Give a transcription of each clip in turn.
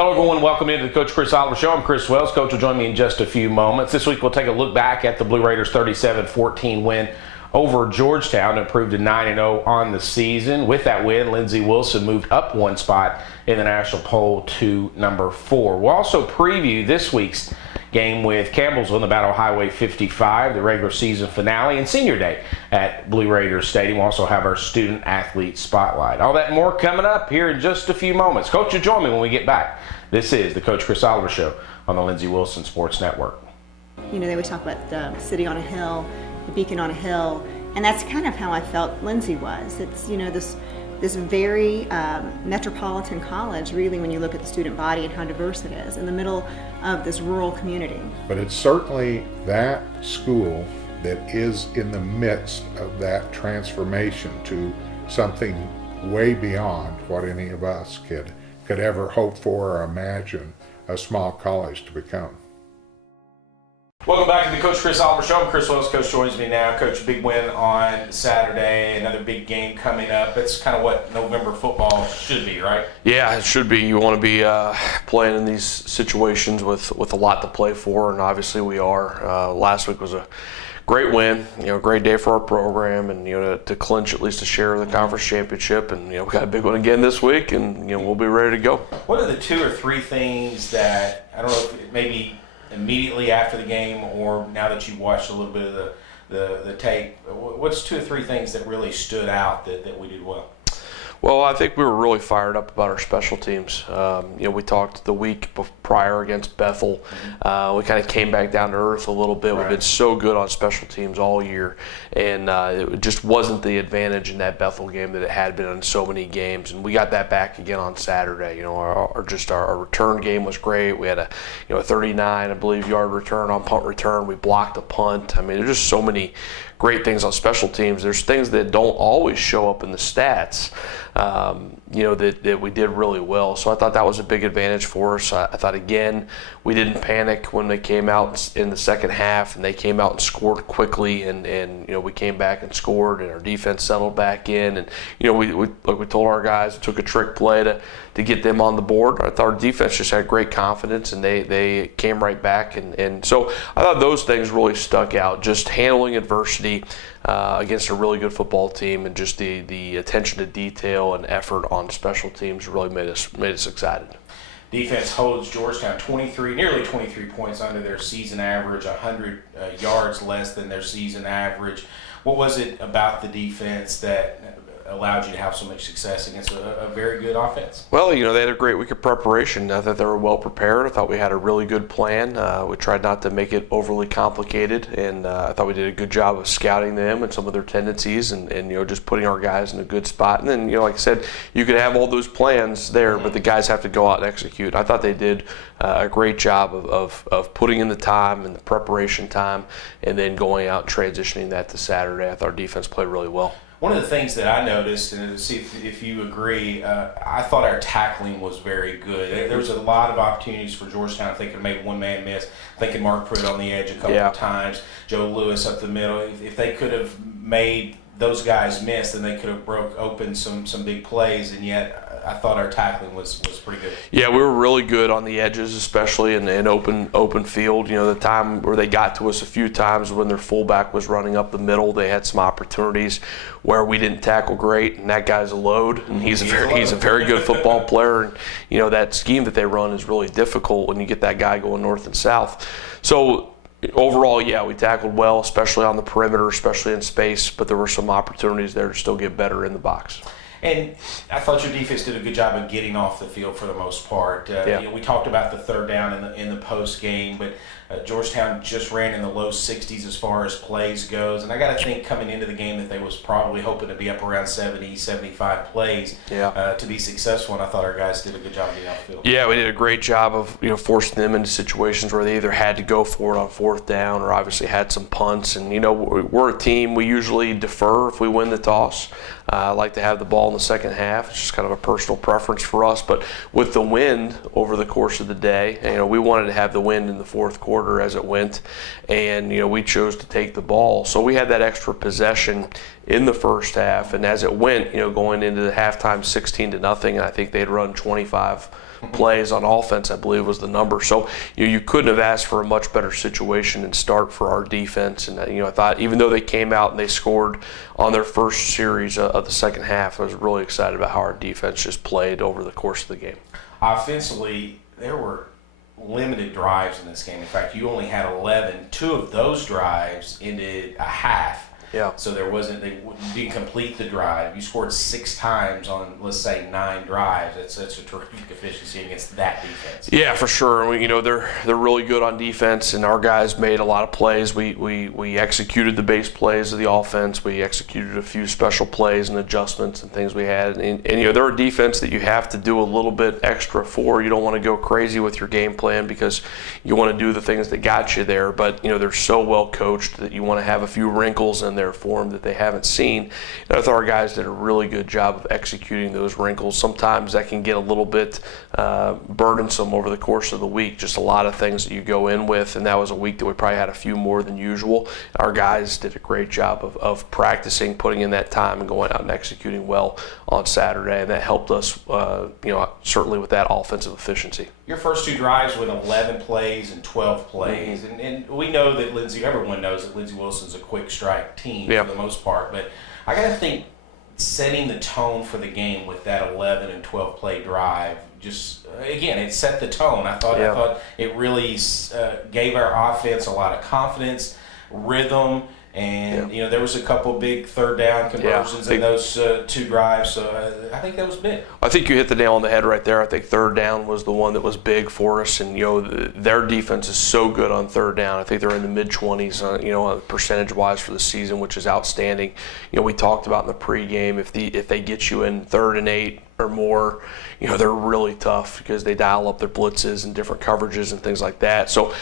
Hello, everyone. Welcome into the Coach Chris Oliver Show. I'm Chris Wells. Coach will join me in just a few moments. This week, we'll take a look back at the Blue Raiders' 37-14 win over Georgetown. Improved to 9-0 on the season. With that win, Lindsey Wilson moved up one spot in the national poll to number 4. We'll also preview this week's game with Campbellsville on the Battle Highway 55, the regular season finale, and senior day at Blue Raiders Stadium. We'll also have our student athlete spotlight. All that and more coming up here in just a few moments. Coach will join me when we get back. This is the Coach Chris Oliver Show on the Lindsey Wilson Sports Network. You know, they would talk about the city on a hill, the beacon on a hill, and that's kind of how I felt Lindsey was. It's, you know, this very metropolitan college, really, when you look at the student body and how diverse it is, in the middle of this rural community. But it's certainly that school that is in the midst of that transformation to something way beyond what any of us could ever hope for or imagine a small college to become. Welcome back to the Coach Chris Oliver Show. I'm Chris Wells. Coach joins me now. Coach, big win on Saturday. Another big game coming up. It's kind of what November football should be, right? Yeah, it should be. You want to be playing in these situations with a lot to play for, and obviously we are. Last week was a great win, great day for our program, and to clinch at least a share of the conference championship, and we got a big one again this week, and we'll be ready to go. What are the 2 or 3 things that, I don't know if maybe immediately after the game or now that you've watched a little bit of the tape, what's 2 or 3 things that really stood out that we did well? Well, I think we were really fired up about our special teams. We talked the week prior against Bethel. We kind of came back down to earth a little bit. Right. We've been so good on special teams all year, and it just wasn't the advantage in that Bethel game that it had been in so many games. And we got that back again on Saturday. Our return game was great. We had a 39, I believe, yard return on punt return. We blocked a punt. I mean, there's just so many great things on special teams. There's things that don't always show up in the stats, that we did really well. So I thought that was a big advantage for us. I thought, again, we didn't panic when they came out in the second half, and they came out and scored quickly, and we came back and scored, and our defense settled back in. And, we told our guys, took a trick play to get them on the board. I thought our defense just had great confidence, and they came right back. And so I thought those things really stuck out, just handling adversity against a really good football team, and just the attention to detail and effort on special teams really made us excited. Defense holds Georgetown nearly 23 points under their season average, 100 yards less than their season average. What was it about the defense that allowed you to have so much success against a very good offense? Well, they had a great week of preparation. I thought they were well prepared. I thought we had a really good plan. We tried not to make it overly complicated, and I thought we did a good job of scouting them and some of their tendencies, and just putting our guys in a good spot. And then, like I said, you could have all those plans there, but the guys have to go out and execute. I thought they did a great job of putting in the time and the preparation time, and then going out and transitioning that to Saturday. I thought our defense played really well. One of the things that I noticed, and to see if you agree, I thought our tackling was very good. There was a lot of opportunities for Georgetown if they could have made one man miss. Thinking Mark Pruitt on the edge a couple of times, Joe Lewis up the middle. If they could have made those guys miss, then they could have broke open some big plays, and yet I thought our tackling was pretty good. Yeah, we were really good on the edges, especially in open field. The time where they got to us a few times when their fullback was running up the middle, they had some opportunities where we didn't tackle great, and that guy's a load, and he's a very good football player. And that scheme that they run is really difficult when you get that guy going north and south. So overall, yeah, we tackled well, especially on the perimeter, especially in space, but there were some opportunities there to still get better in the box. And I thought your defense did a good job of getting off the field for the most part. We talked about the third down in the post game, but Georgetown just ran in the low 60s as far as plays goes. And I got to think coming into the game that they was probably hoping to be up around 70, 75 plays to be successful. And I thought our guys did a good job of getting off the field. Yeah, we did a great job of forcing them into situations where they either had to go for it on fourth down or obviously had some punts. And, we're a team, we usually defer if we win the toss. I like to have the ball in the second half. It's just kind of a personal preference for us. But with the wind over the course of the day, we wanted to have the wind in the fourth quarter as it went, and we chose to take the ball. So we had that extra possession in the first half, and as it went, going into the halftime 16-0, and I think they'd run 25 plays on offense, I believe was the number. So you couldn't have asked for a much better situation and start for our defense. And I thought even though they came out and they scored on their first series of the second half, I was really excited about how our defense just played over the course of the game. Offensively, there were limited drives in this game. In fact, you only had 11. 2 of those drives ended a half. Yeah. So you didn't complete the drive. You scored 6 times on, let's say, 9 drives. That's a terrific efficiency against that defense. Yeah, for sure. They're really good on defense, and our guys made a lot of plays. We executed the base plays of the offense. We executed a few special plays and adjustments and things we had. And they're a defense that you have to do a little bit extra for. You don't want to go crazy with your game plan because you want to do the things that got you there. But they're so well coached that you want to have a few wrinkles in their form that they haven't seen. And I thought our guys did a really good job of executing those wrinkles. Sometimes that can get a little bit burdensome over the course of the week, just a lot of things that you go in with, and that was a week that we probably had a few more than usual. Our guys did a great job of practicing, putting in that time and going out and executing well on Saturday, and that helped us certainly with that offensive efficiency. Your first 2 drives with 11 plays and 12 plays, and we know that everyone knows that Lindsey Wilson's a quick strike team for the most part, but I got to think setting the tone for the game with that 11 and 12 play drive, just again, it set the tone. I thought it really gave our offense a lot of confidence, rhythm. And there was a couple big third down conversions in those 2 drives, so I think that was big. I think you hit the nail on the head right there. I think third down was the one that was big for us, and their defense is so good on third down. I think they're in the mid-20s, percentage-wise for the season, which is outstanding. We talked about in the pregame if they get you in 3rd and 8 or more, they're really tough because they dial up their blitzes and different coverages and things like that. So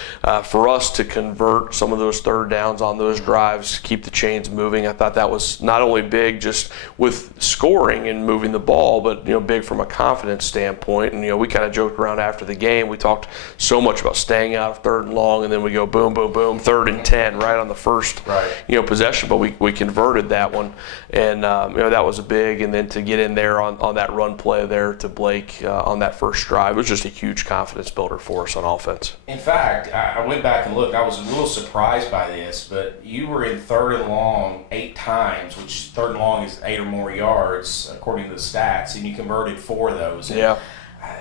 for us to convert some of those third downs on those drives, keep the chains moving, I thought that was not only big just with scoring and moving the ball, but big from a confidence standpoint. And we kind of joked around after the game. We talked so much about staying out of 3rd and long, and then we go boom, boom, boom, 3rd and 10 right on the first possession. But we converted that one, and that was a big. And then to get in there on that run play there to Blake on that first drive, it was just a huge confidence builder for us on offense. In fact, I went back and looked. I was a little surprised by this, but you were in 3rd and long 8 times, which 3rd and long is 8 or more yards according to the stats, and you converted 4 of those. And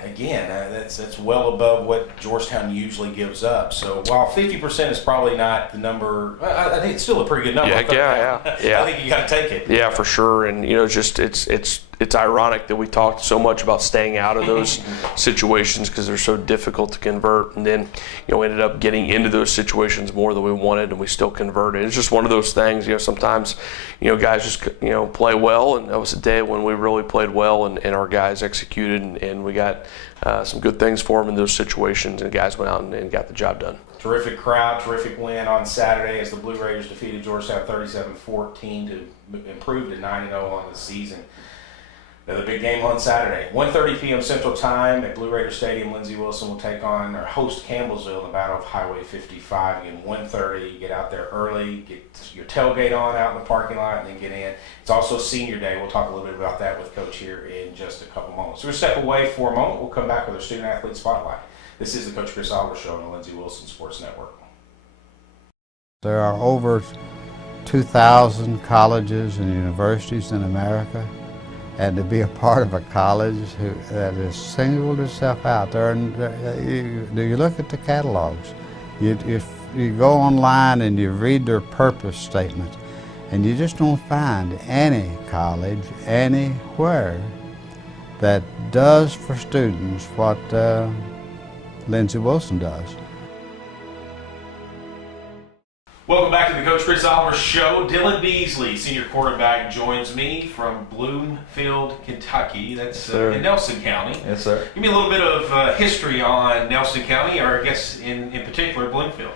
again, that's well above what Georgetown usually gives up. So while 50% is probably not the number, I think it's still a pretty good number. Yeah. I think you got to take it. Yeah, for sure. And it's ironic that we talked so much about staying out of those situations because they're so difficult to convert, and then we ended up getting into those situations more than we wanted, and we still converted. It's just one of those things. Sometimes guys just play well, and that was a day when we really played well, and our guys executed, and we got some good things for them in those situations, and guys went out and got the job done. Terrific crowd, terrific win on Saturday as the Blue Raiders defeated Georgetown 37-14 to improve to 9-0 on the season. The big game on Saturday, 1:30 p.m. Central Time at Blue Raider Stadium. Lindsey Wilson will take on or host Campbellsville in the Battle of Highway 55. Again, 1:30. You get out there early, get your tailgate on out in the parking lot, and then get in. It's also Senior Day. We'll talk a little bit about that with Coach here in just a couple moments. So we'll step away for a moment. We'll come back with our Student Athlete Spotlight. This is the Coach Chris Oliver Show on the Lindsey Wilson Sports Network. There are over 2,000 colleges and universities in America. And to be a part of a college that has singled itself out, you look at the catalogs, if you go online and you read their purpose statement, and you just don't find any college anywhere that does for students what Lindsey Wilson does. Welcome back to the Coach Chris Oliver Show. Dylan Beasley, senior quarterback, joins me from Bloomfield, Kentucky. That's in Nelson County. Yes, sir. Give me a little bit of history on Nelson County, or I guess in particular Bloomfield.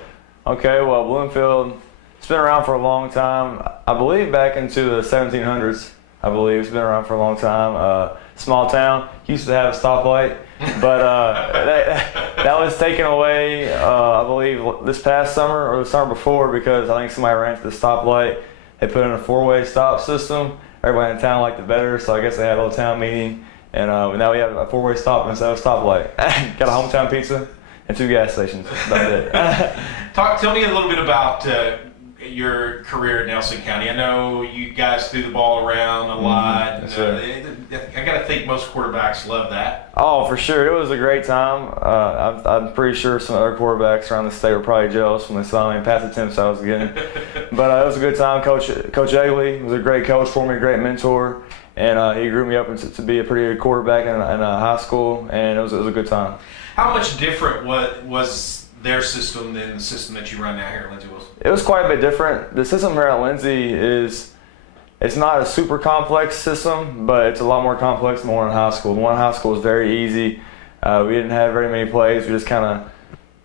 Okay, well, Bloomfield, it's been around for a long time. I believe back into the 1700s. I believe it's been around for a long time. Small town, used to have a stoplight, but that was taken away, I believe, this past summer or the summer before, because I think somebody ran to the stoplight. They put in a 4-way stop system. Everybody in town liked it better, so I guess they had a little town meeting And now we have a 4-way stop instead of a stoplight. Got a hometown pizza and 2 gas stations. That's about it. Tell me a little bit about your career in Nelson County. I know you guys threw the ball around a lot. Yes, I got to think most quarterbacks love that. Oh, for sure. It was a great time. I'm pretty sure some other quarterbacks around the state were probably jealous when they saw me pass attempts I was getting. But it was a good time. Coach Egley was a great coach for me, a great mentor. And he grew me up to be a pretty good quarterback in high school, and it was a good time. How much different was their system than the system that you run now here at Lindsey Wilson? It was quite a bit different. The system here at Lindsey it's not a super complex system, but it's a lot more complex than the one in high school. The one in high school was very easy. We didn't have very many plays. We just kind of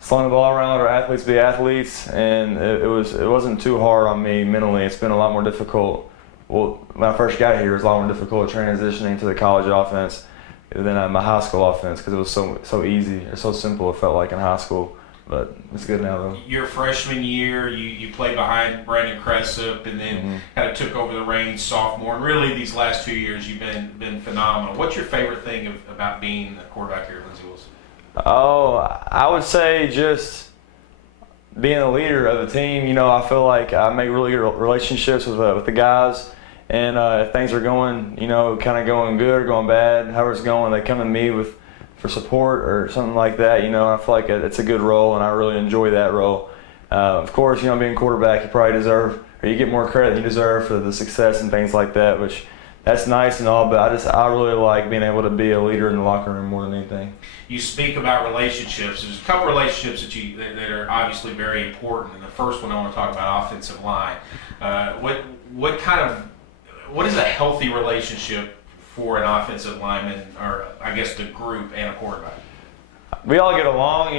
slung the ball around, let our athletes be athletes, and it wasn't too hard on me mentally. It's been a lot more difficult. Well, when I first got here, it was a lot more difficult transitioning to the college offense than my high school offense because it was so easy or so simple. It felt like in high school, but it's good now though. Your freshman year, you played behind Brandon Cressup, and then kind of took over the reins sophomore. And really, these last 2 years, you've been phenomenal. What's your favorite thing about being a quarterback here at Lindsey Wilson? Oh, I would say just being a leader of the team. You know, I feel like I make really good relationships with the guys. And if things are going, kind of going good or going bad, however it's going, they come to me for support or something like that. I feel like it's a good role, and I really enjoy that role. Of course, being quarterback, you probably deserve, or you get more credit than you deserve for the success and things like that, which that's nice and all, but I really like being able to be a leader in the locker room more than anything. You speak about relationships. There's a couple relationships that are obviously very important, and the first one I want to talk about, offensive line. What is a healthy relationship for an offensive lineman, or I guess the group, and a quarterback? We all get along,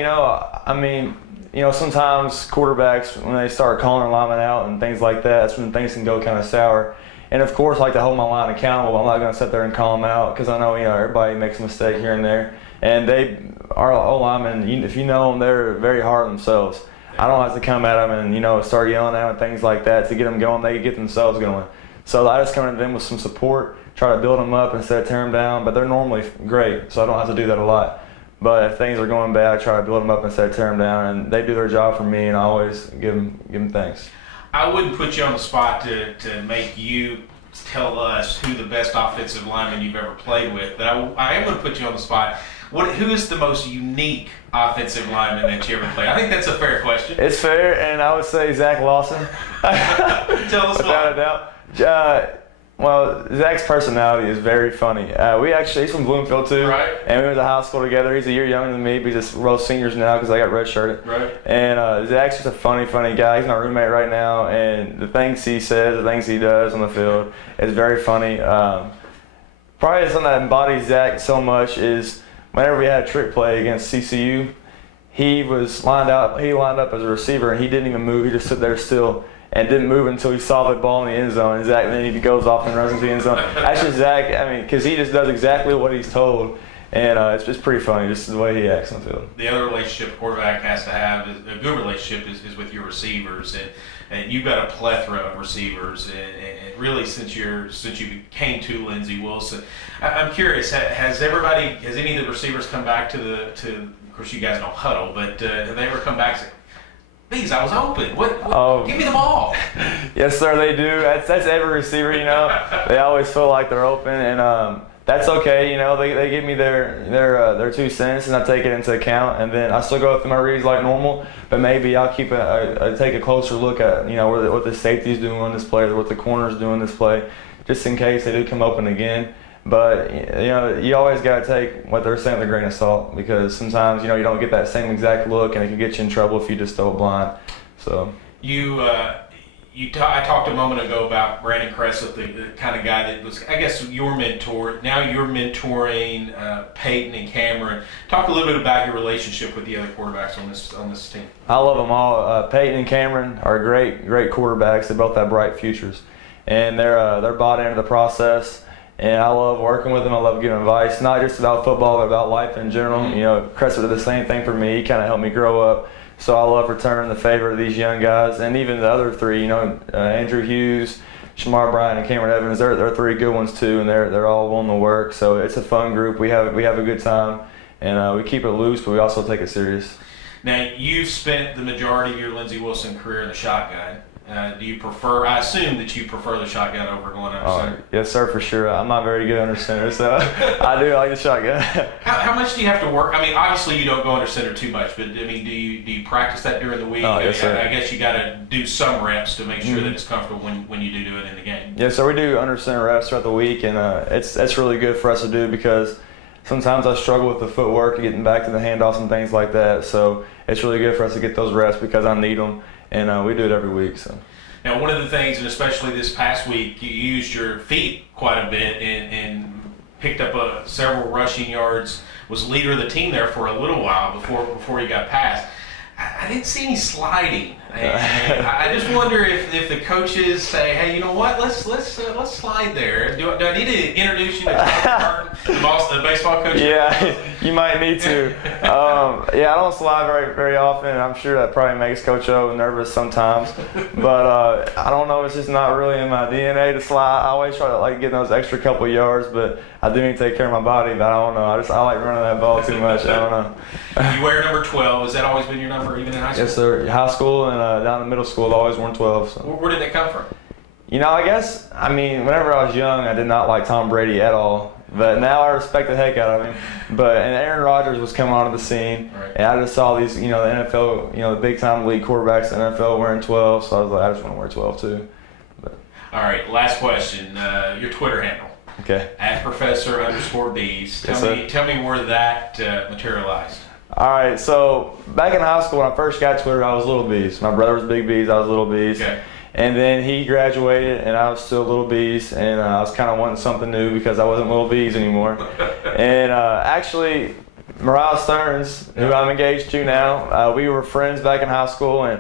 sometimes quarterbacks, when they start calling their linemen out and things like that, that's when things can go kind of sour. And of course, I like to hold my line accountable. I'm not going to sit there and call them out because I know, everybody makes a mistake here and there. And our O-linemen, if you know them, they're very hard on themselves. I don't have to come at them and, start yelling at them and things like that to get them going. They get themselves going. So I just come to them with some support, try to build them up instead of tear them down. But they're normally great, so I don't have to do that a lot. But if things are going bad, I try to build them up instead of tear them down. And they do their job for me, and I always give them thanks. I wouldn't put you on the spot to make you tell us who the best offensive lineman you've ever played with, but I am going to put you on the spot. Who is the most unique offensive lineman that you ever played? I think that's a fair question. It's fair, and I would say Zach Lawson. Tell us without a doubt. Well, Zach's personality is very funny. He's from Bloomfield too, right? And we went to high school together. He's a year younger than me, but he's we're both seniors now because I got redshirted. Right. And Zach's just a funny guy. He's my roommate right now, and the things he says, the things he does on the field is very funny. Probably something that embodies Zach so much is whenever we had a trick play against CCU, he lined up as a receiver, and he didn't even move. He just stood there still and didn't move until he saw the ball in the end zone. And Zach, then he goes off and runs into the end zone. That's just Zach, because he just does exactly what he's told. And it's just pretty funny, just the way he acts on the field. The other relationship a quarterback has to have, a good relationship, is with your receivers. And you've got a plethora of receivers. And really, since you came to Lindsey Wilson, I'm curious, has any of the receivers come back to of course you guys don't huddle, but have they ever come back and say, "Bees, I was open. Give me the ball"? Yes, sir, they do. That's every receiver, They always feel like they're open, and that's okay. They give me their 2 cents, and I take it into account, and then I still go through my reads like normal. But maybe I'll take a closer look at what the safety's doing on this play, or what the corner's doing this play, just in case they do come open again. But you always got to take what they're saying with a grain of salt, because sometimes you don't get that same exact look, and it can get you in trouble if you just throw it blind. So I talked a moment ago about Brandon Cressup, the kind of guy that was, I guess, your mentor. Now you're mentoring Peyton and Cameron. Talk a little bit about your relationship with the other quarterbacks on this team. I love them all. Peyton and Cameron are great quarterbacks. They both have bright futures, and they're bought into the process. And I love working with them. I love giving advice, not just about football, but about life in general. Cressup did the same thing for me. He kind of helped me grow up. So I love returning the favor of these young guys, and even the other 3. Andrew Hughes, Shamar Bryant and Cameron Evans. They're three good ones too, and they're all willing to work. So it's a fun group. We have a good time, and we keep it loose, but we also take it serious. Now, you've spent the majority of your Lindsey Wilson career in the shotgun. Do you prefer, I assume that you prefer the shotgun over going under center? Yes, sir, for sure. I'm not very good under center, so I do like the shotgun. How much do you have to work? I mean, obviously you don't go under center too much, but I mean, do you practice that during the week? Oh, yes, sir. I guess you got to do some reps to make sure that it's comfortable when you do it in the game. Yes, sir. We do under center reps throughout the week, and it's really good for us to do because sometimes I struggle with the footwork, getting back to the handoffs and things like that. So it's really good for us to get those reps because I need them, and we do it every week. So. Now, one of the things, and especially this past week, you used your feet quite a bit and picked up several rushing yards, was leader of the team there for a little while before you got passed. I didn't see any sliding. And I just wonder if the coaches say, "Hey, you know what? Let's slide there." Do I need to introduce you to Tom Martin, the baseball coach? Yeah, you might need to. Yeah, I don't slide very often. I'm sure that probably makes Coach O nervous sometimes. But I don't know. It's just not really in my DNA to slide. I always try to get those extra couple of yards, but I do need to take care of my body. But I don't know. I like running that ball too much. I don't know. You wear number 12. Has that always been your number, even in high school? Yes, sir. High school and down in middle school, I always worn 12. So. Where did that come from? I guess, whenever I was young, I did not like Tom Brady at all. But now I respect the heck out of him. And Aaron Rodgers was coming onto the scene, right. And I just saw these, the NFL, the big-time league quarterbacks in the NFL wearing 12, so I was like, I just want to wear 12 too. But. All right, last question. Your Twitter handle. Okay. @Professor_Bees. Tell me where that materialized. All right, so back in high school when I first got Twitter, I was Little Bees. My brother was Big Bees, I was Little Bees. Okay. And then he graduated, and I was still Little Bees, and I was kind of wanting something new because I wasn't Little Bees anymore. And actually, Mariah Stearns, who I'm engaged to now, we were friends back in high school, and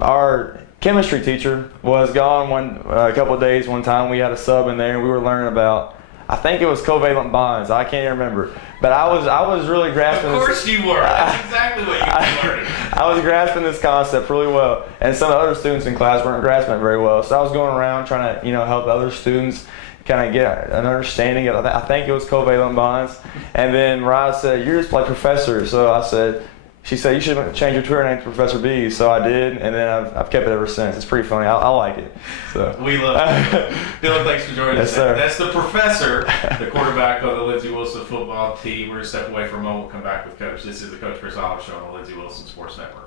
our chemistry teacher was gone a couple of days one time. We had a sub in there, and we were learning about, I think it was covalent bonds. I can't even remember. But I was really grasping Of course you were. That's exactly what you were learning. I was grasping this concept really well. And some other students in class weren't grasping it very well. So I was going around trying to, help other students kind of get an understanding of, I think it was covalent bonds. And then Mariah said, "You're just like Professor." So she said, "You should change your Twitter name to Professor B." So I did, and then I've kept it ever since. It's pretty funny. I like it. So we love it. Dylan, thanks for joining us. Yes, sir. That's the professor, the quarterback of the Lindsey Wilson football team. We're going to step away for a moment. We'll come back with Coach. This is the Coach Chris Oliver Show on the Lindsey Wilson Sports Network.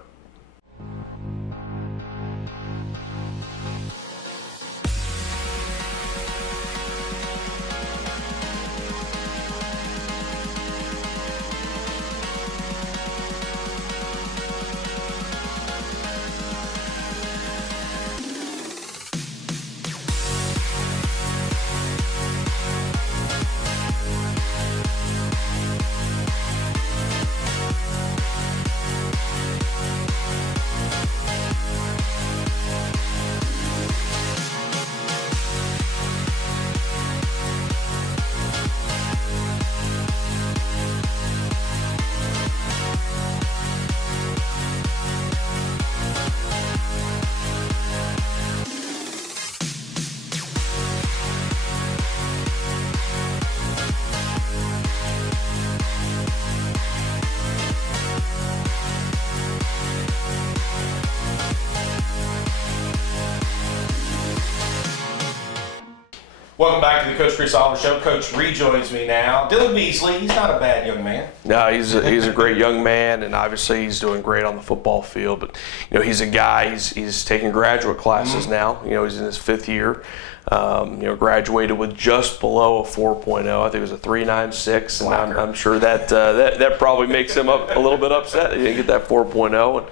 Welcome back to the Coach Chris Oliver Show. Coach rejoins me now. Dylan Beasley, he's not a bad young man. No, he's a great young man, and obviously he's doing great on the football field. But he's a guy. He's taking graduate classes now. He's in his 5th year. Graduated with just below a 4.0. I think it was a 3.96, and I'm sure that probably makes him up a little bit upset. He didn't get that 4.0, and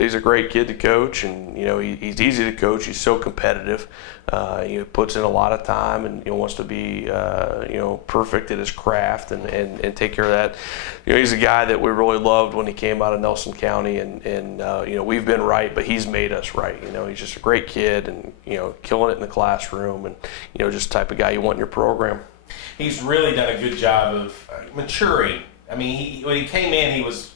he's a great kid to coach, and he's easy to coach. He's so competitive. He puts in a lot of time, and wants to be perfect at his craft and take care of that. He's a guy that we really loved when he came out of Nelson County, and we've been right, but he's made us right. He's just a great kid, and killing it in the classroom, and just the type of guy you want in your program. He's really done a good job of maturing. I mean, when he came in, he was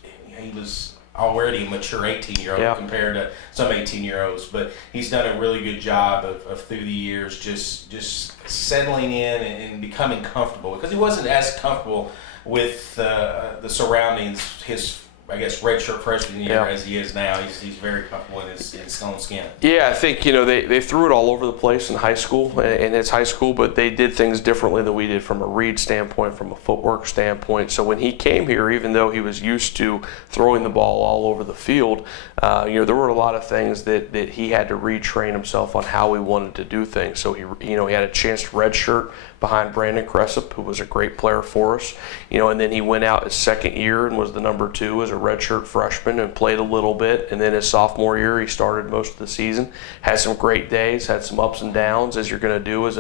already a mature 18-year-old Yeah. compared to some 18-year-olds. But he's done a really good job of through the years just settling in and becoming comfortable, because he wasn't as comfortable with the surroundings his, I guess, redshirt freshman year as he is now. He's very comfortable in his own skin. Yeah, I think, they threw it all over the place in high school, and it's high school, but they did things differently than we did from a read standpoint, from a footwork standpoint. So when he came here, even though he was used to throwing the ball all over the field, there were a lot of things that he had to retrain himself on how he wanted to do things. So he had a chance to redshirt behind Brandon Cressup, who was a great player for us, and then he went out his second year and was the number 2 as a redshirt freshman and played a little bit. And then his sophomore year, he started most of the season, had some great days, had some ups and downs, as you're going to do as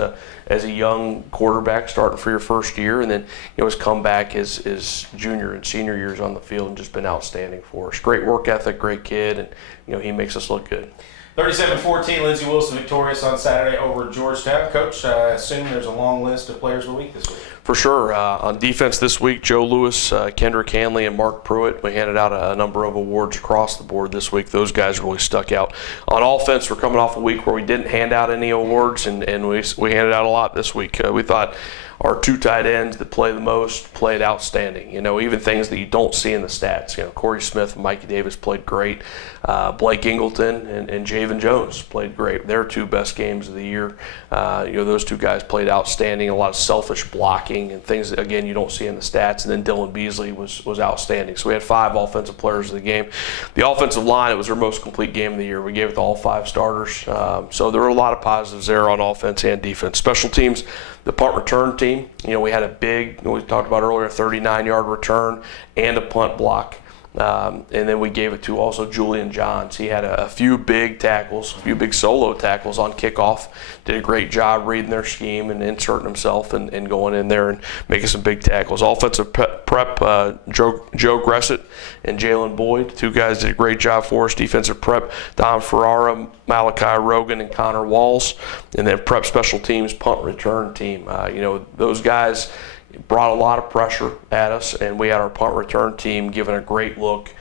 a young quarterback starting for your first year. And then his comeback his junior and senior years on the field and just been outstanding for us. Great work ethic, great kid, and he makes us look good. 37-14, Lindsey Wilson victorious on Saturday over Georgetown. Coach, I assume there's a long list of players of the week this week. For sure. On defense this week, Joe Lewis, Kendrick Hanley, and Mark Pruitt. We handed out a number of awards across the board this week. Those guys really stuck out. On offense, we're coming off a week where we didn't hand out any awards, and we handed out a lot this week. We thought our 2 tight ends that play the most played outstanding. Even things that you don't see in the stats. Corey Smith and Mikey Davis played great. Blake Ingleton and Javen Jones played great. Their 2 best games of the year. Those 2 guys played outstanding. A lot of selfish blocking and things that, again, you don't see in the stats. And then Dylan Beasley was outstanding. So we had 5 offensive players of the game. The offensive line, it was their most complete game of the year. We gave it to all 5 starters. So there were a lot of positives there on offense and defense. Special teams, the punt return team, we had a big, we talked about earlier, 39-yard return and a punt block. And then we gave it to also Julian Johns. He had a few big tackles, a few big solo tackles on kickoff. Did a great job reading their scheme and inserting himself and going in there and making some big tackles. Offensive prep, Joe Gressett and Jalen Boyd, 2 guys did a great job for us. Defensive prep, Don Ferrara, Malachi Rogan, and Connor Walls. And then prep special teams, punt return team. Those guys brought a lot of pressure at us, and we had our punt return team giving a great look,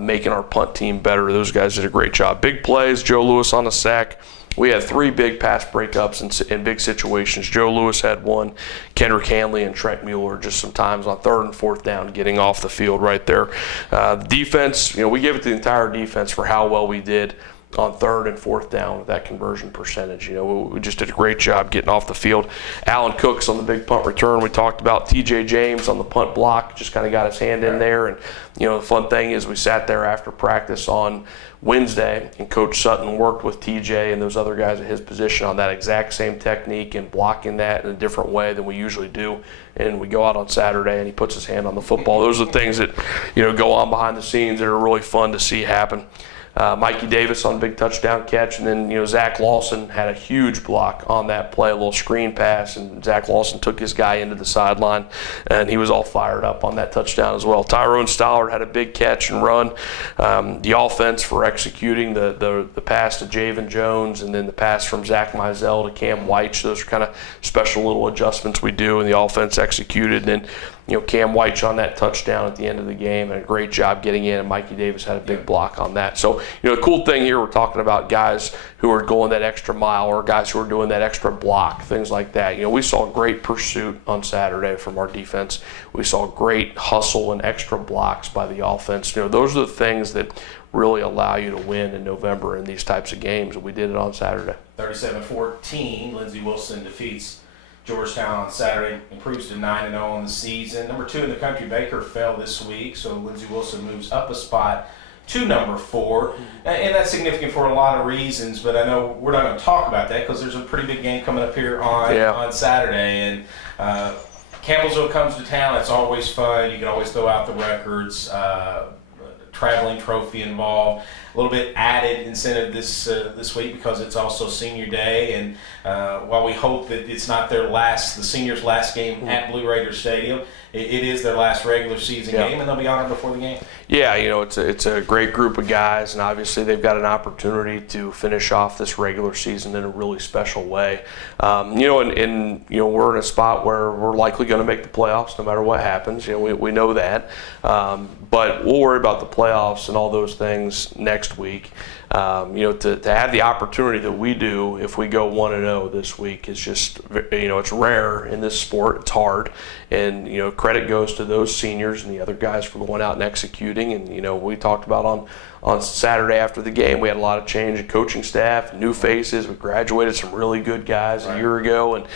making our punt team better. Those guys did a great job. Big plays, Joe Lewis on the sack. We had 3 big pass breakups in big situations. Joe Lewis had 1, Kendrick Hanley and Trent Mueller just sometimes on 3rd and 4th down getting off the field right there. Defense, we gave it to the entire defense for how well we did on 3rd and 4th down with that conversion percentage. We just did a great job getting off the field. Alan Cooks on the big punt return we talked about. TJ James on the punt block just kind of got his hand in there. And the fun thing is we sat there after practice on Wednesday, and Coach Sutton worked with TJ and those other guys at his position on that exact same technique and blocking that in a different way than we usually do. And we go out on Saturday and he puts his hand on the football. Those are the things that go on behind the scenes that are really fun to see happen. Mikey Davis on a big touchdown catch, and then Zach Lawson had a huge block on that play, a little screen pass, and Zach Lawson took his guy into the sideline, and he was all fired up on that touchdown as well. Tyrone Stollard had a big catch and run. The offense for executing the pass to Javen Jones, and then the pass from Zach Mizell to Cam White. Those are kind of special little adjustments we do, and the offense executed. And then Cam White on that touchdown at the end of the game, and a great job getting in, and Mikey Davis had a big block on that. So, the cool thing here, we're talking about guys who are going that extra mile or guys who are doing that extra block, things like that. We saw great pursuit on Saturday from our defense. We saw great hustle and extra blocks by the offense. Those are the things that really allow you to win in November in these types of games, and we did it on Saturday. 37-14, Lindsey Wilson defeats Georgetown on Saturday, improves to 9-0 on the season. Number 2 in the country, Baker, fell this week, so Lindsey Wilson moves up a spot to number 4. And that's significant for a lot of reasons, but I know we're not going to talk about that because there's a pretty big game coming up here on Saturday. And Campbellsville comes to town. It's always fun. You can always throw out the records. Traveling trophy involved. A little bit added incentive this week because it's also senior day, and while we hope that it's not the seniors' last game at Blue Raiders Stadium, it is their last regular season game, and they'll be honored before the game. Yeah, it's a great group of guys, and obviously they've got an opportunity to finish off this regular season in a really special way. And we're in a spot where we're likely going to make the playoffs no matter what happens. We know that, but we'll worry about the playoffs playoffs and all those things next week. To have the opportunity that we do if we go 1-0 this week is just, it's rare in this sport. It's hard. And, credit goes to those seniors and the other guys for going out and executing. And, we talked about on Saturday after the game, we had a lot of change in coaching staff, new faces. We graduated some really good guys a year ago. And,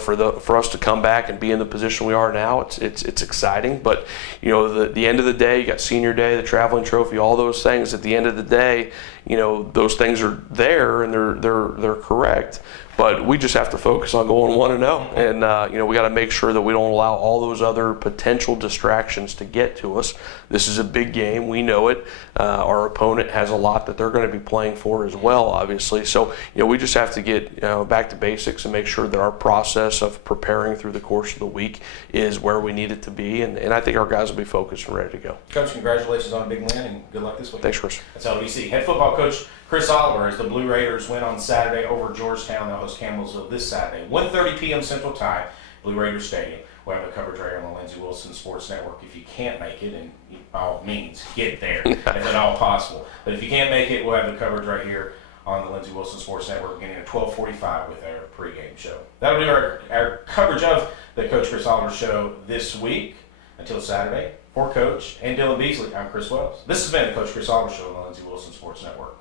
for us to come back and be in the position we are now, it's exciting. But, the end of the day, you got senior day, the traveling trophy, all those things. At the end of the day, those things are there and they're correct. But we just have to focus on going 1-0, and we got to make sure that we don't allow all those other potential distractions to get to us. This is a big game, we know it. Our opponent has a lot that they're going to be playing for as well, obviously. So we just have to get back to basics and make sure that our process of preparing through the course of the week is where we need it to be, and I think our guys will be focused and ready to go. Coach, congratulations on a big win, and good luck this week. Thanks, Chris. That's LBC. Head football coach Chris Oliver as the Blue Raiders win on Saturday over Georgetown. They'll host Campbellsville this Saturday, 1:30 p.m. Central Time, Blue Raiders Stadium. We'll have the coverage right on the Lindsey Wilson Sports Network. If you can't make it, and by all means, get there if at all possible. But if you can't make it, we'll have the coverage right here on the Lindsey Wilson Sports Network beginning at 12:45 with our pregame show. That'll do our coverage of the Coach Chris Oliver Show this week. Until Saturday, for Coach and Dylan Beasley, I'm Chris Wells. This has been the Coach Chris Oliver Show on the Lindsey Wilson Sports Network.